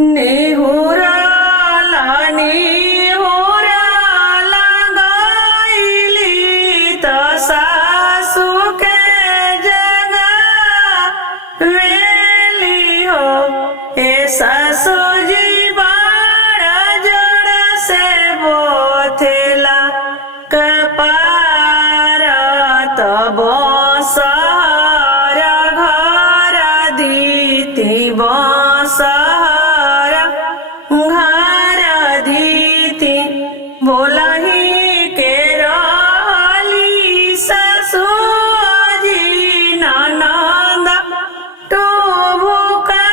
नेहुराला नेहुराला गाइली त सासु के जगह वेली हो। ए सासु जी बाड़ा जोड़ से बोथेला कपार तब सहर घर दीती बसहर घर दीती बोलही के रहली सासु जी ननद तू भुकावेली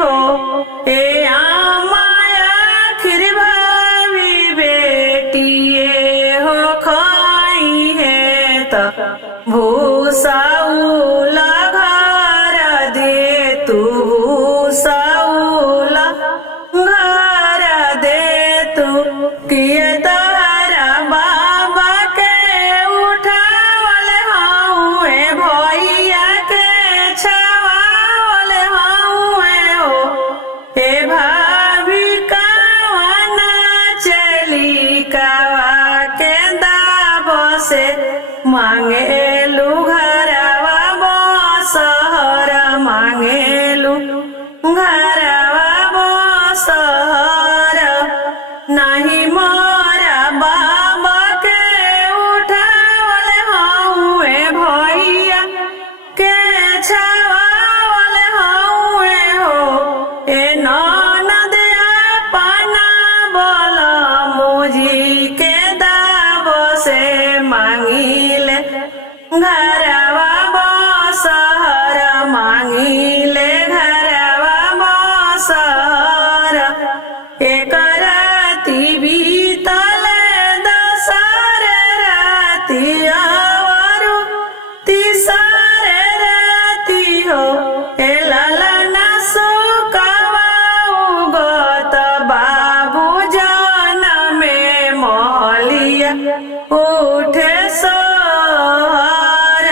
हो। ए आमाया आखिर भाभी बेटिए हो खाई है त भूसाउल घर दे तू भूसाउल घर दे तू किए तारा बाबा के उठावल हउए भैया के छवावल हउए हो। हे भाभी कावना चली कावा के दाब से मांगेलू घरवा बसहर मांगेलू घरवा बसहर नहीं मोरा बाबा के उठावल हउए भैया के छवावल हउए हो। ए ननद अपना बोल मुझी के दाब से मांगिले घरवा बसहर मांगिले घरवा बसहर। एक राती बीतल दसर राती आवरु तीसर राती हो। ए ललना सुकवा उगत बाबू जन में महलिया उठे सोहर।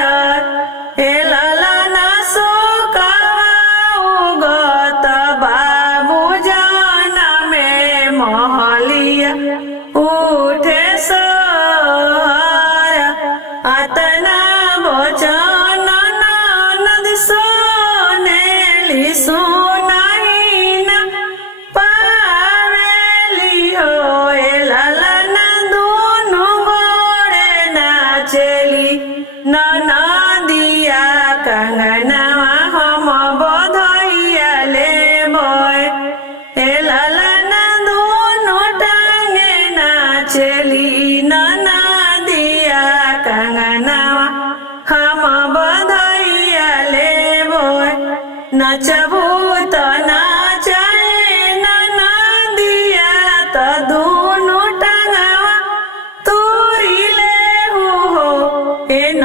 ए ललना सुकवा उगत बाबू जन में महलिया उठे सोहर। अतना बचन ननद सोनेली सुनाई न पावेली हो। ए ललना दुनु गोड़े नाचेली ननदिया कंगनवा हम बधइया लेबय। ए ललना दुनु टांगे नाचेली ननदिया कंगनवा हम बधइया लेबय। नचबू त नाचे ननदिया त दुनु टांगवा तुरी ले हो। ए न